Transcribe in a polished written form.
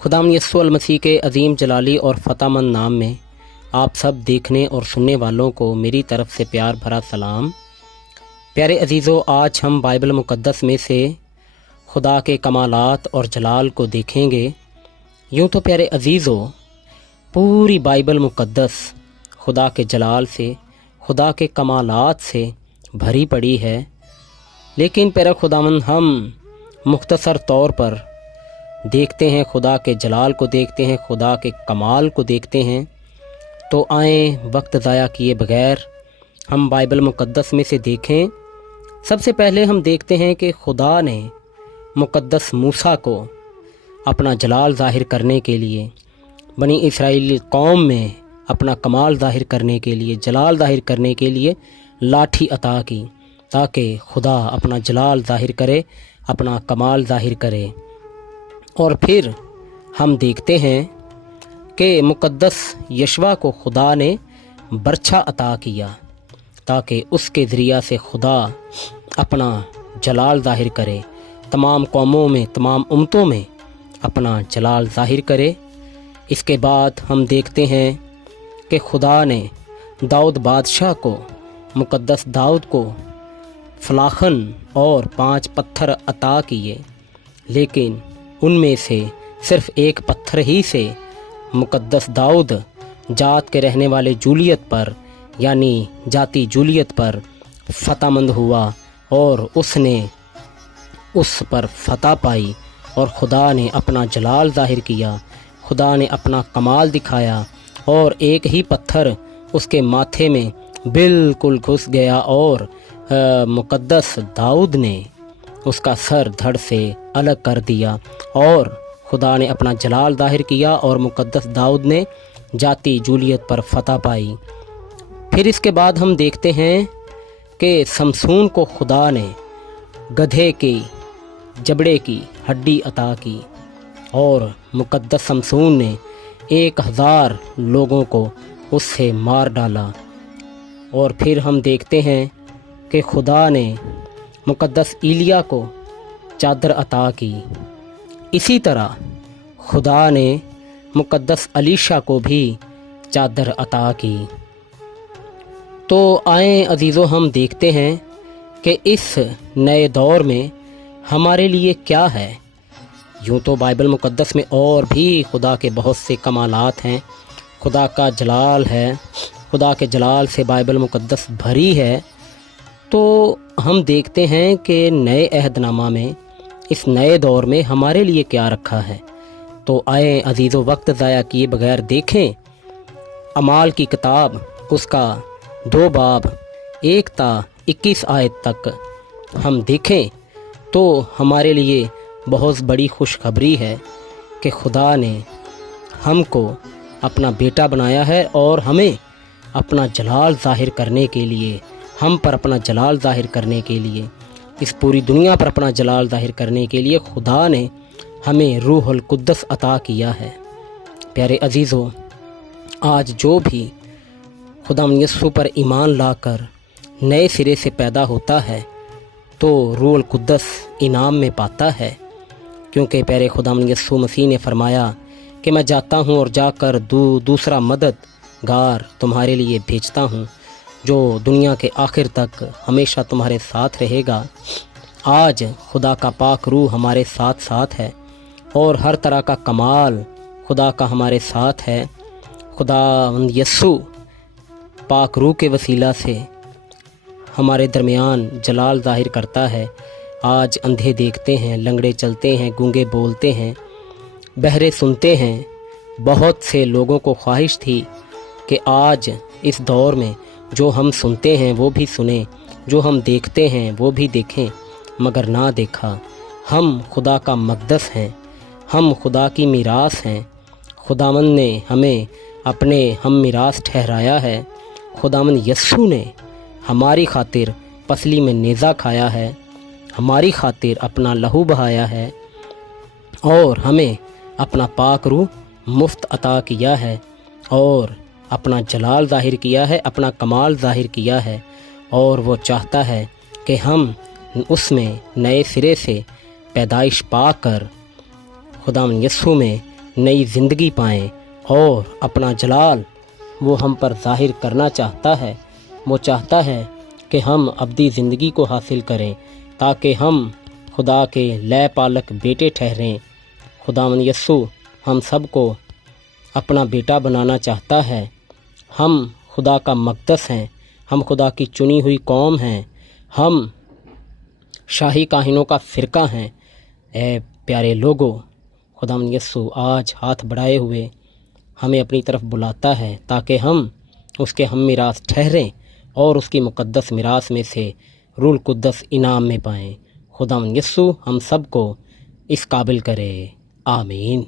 खुदावंद यीशु अल मसीह के अजीम जलाली और फ़तहमंद नाम में आप सब देखने और सुनने वालों को मेरी तरफ से प्यार भरा सलाम। प्यारे अजीज़ों, आज हम बाइबल मुक़द्दस में से खुदा के कमालात और जलाल को देखेंगे। यूँ तो प्यारे अजीज़ों, पूरी बाइबल मुक़द्दस खुदा के जलाल से, खुदा के कमालात से भरी पड़ी है, लेकिन प्यारे खुदावंद हम मुख्तसर तौर पर देखते हैं, खुदा के जलाल को देखते हैं, खुदा के कमाल को देखते हैं। तो आएँ वक्त ज़ाया किए बगैर हम बाइबल मुक़द्दस में से देखें। सबसे पहले हम देखते हैं कि खुदा ने मुक़द्दस मूसा को अपना जलाल ज़ाहिर करने के लिए, बनी इसराइल कौम में अपना कमाल ज़ाहिर करने के लिए, जलाल ज़ाहिर करने के लिए लाठी अता की, ताकि खुदा अपना जलाल ज़ाहिर करे, अपना कमाल ज़ाहिर करे। और फिर हम देखते हैं कि मुक़द्दस यशवा को खुदा ने बर्छा अता किया, ताकि उसके ज़रिया से खुदा अपना जलाल ज़ाहिर करे, तमाम कौमों में, तमाम उम्मतों में अपना जलाल ज़ाहिर करे। इसके बाद हम देखते हैं कि खुदा ने दाऊद बादशाह को, मुक़द्दस दाऊद को फलाखन और 5 पत्थर अता किए, लेकिन उनमें से सिर्फ़ एक पत्थर ही से मुक़द्दस दाऊद जात के रहने वाले जूलियत पर, यानी जाति जूलियत पर फ़तहमंद हुआ और उसने उस पर फ़तह पाई और खुदा ने अपना जलाल ज़ाहिर किया, खुदा ने अपना कमाल दिखाया और एक ही पत्थर उसके माथे में बिल्कुल घुस गया और मुक़द्दस दाऊद ने उसका सर धड़ से अलग कर दिया और खुदा ने अपना जलाल ज़ाहिर किया और मुक़द्दस दाऊद ने जाति जूलियत पर फ़तह पाई। फिर इसके बाद हम देखते हैं कि समसून को खुदा ने गधे के जबड़े की हड्डी अता की और मुक़द्दस समसून ने 1000 लोगों को उससे मार डाला। और फिर हम देखते हैं कि खुदा ने मुक़द्दस एलिया को चादर अता की। इसी तरह खुदा ने मुक़द्दस अलीशा को भी चादर अता की। तो आएँ अजीज़ों, हम देखते हैं कि इस नए दौर में हमारे लिए क्या है। यूँ तो बाइबल मुक़द्दस में और भी खुदा के बहुत से कमालात हैं, खुदा का जलाल है, खुदा के जलाल से बाइबल मुक़द्दस भरी है। तो हम देखते हैं कि नए अहदनामा में, इस नए दौर में हमारे लिए क्या रखा है। तो आए अजीज़ों, वक्त ज़ाया किए बगैर देखें अमाल की किताब, उसका 2 बाब 1 ता 21 आयत तक हम देखें तो हमारे लिए बहुत बड़ी खुशखबरी है कि खुदा ने हमको अपना बेटा बनाया है और हमें अपना जलाल ज़ाहिर करने के लिए, हम पर अपना जलाल ज़ाहिर करने के लिए, इस पूरी दुनिया पर अपना जलाल ज़ाहिर करने के लिए खुदा ने हमें रूहुल कुद्दस अता किया है। प्यारे अजीज़ों, आज जो भी खुदावंद यीशु पर ईमान लाकर नए सिरे से पैदा होता है तो रूहुल कुद्दस इनाम में पाता है, क्योंकि प्यारे खुदावंद यीशु मसीह ने फरमाया कि मैं जाता हूँ और जाकर दूसरा मददगार तुम्हारे लिए भेजता हूँ, जो दुनिया के आखिर तक हमेशा तुम्हारे साथ रहेगा। आज खुदा का पाक रूह हमारे साथ साथ है और हर तरह का कमाल खुदा का हमारे साथ है। खुदावंद यीशु पाक रूह के वसीला से हमारे दरमियान जलाल ज़ाहिर करता है। आज अंधे देखते हैं, लंगड़े चलते हैं, गूंगे बोलते हैं, बहरे सुनते हैं। बहुत से लोगों को ख्वाहिश थी कि आज इस दौर में जो हम सुनते हैं वो भी सुने, जो हम देखते हैं वो भी देखें, मगर ना देखा। हम खुदा का मक़दस हैं, हम खुदा की मीरास हैं। खुदावंद ने हमें अपने हम मीरास ठहराया है। खुदावंद यीशु ने हमारी खातिर पसली में नेज़ा खाया है, हमारी खातिर अपना लहू बहाया है और हमें अपना पाक रूह मुफ्त अता किया है और अपना जलाल ज़ाहिर किया है, अपना कमाल ज़ाहिर किया है। और वो चाहता है कि हम उसमें नए सिरे से पैदाइश पाकर खुदावंद यीशु में नई ज़िंदगी पाएं और अपना जलाल वो हम पर ज़ाहिर करना चाहता है। वो चाहता है कि हम अब्दी ज़िंदगी को हासिल करें ताकि हम खुदा के लय पालक बेटे ठहरें। खुदावंद यस्सु हम सब को अपना बेटा बनाना चाहता है। हम खुदा का मक़दस हैं, हम खुदा की चुनी हुई कौम हैं, हम शाही काहिनों का फ़िरका हैं। ए प्यारे लोगों, खुदावंद यस्सु आज हाथ बढ़ाए हुए हमें अपनी तरफ बुलाता है ताकि हम उसके हम मिरास ठहरें और उसकी मुक़द्दस मिरास में से रूल कुद्दस इनाम में पाएँ। खुदावंद यस्सु हम सब को इस काबिल करे। आमीन।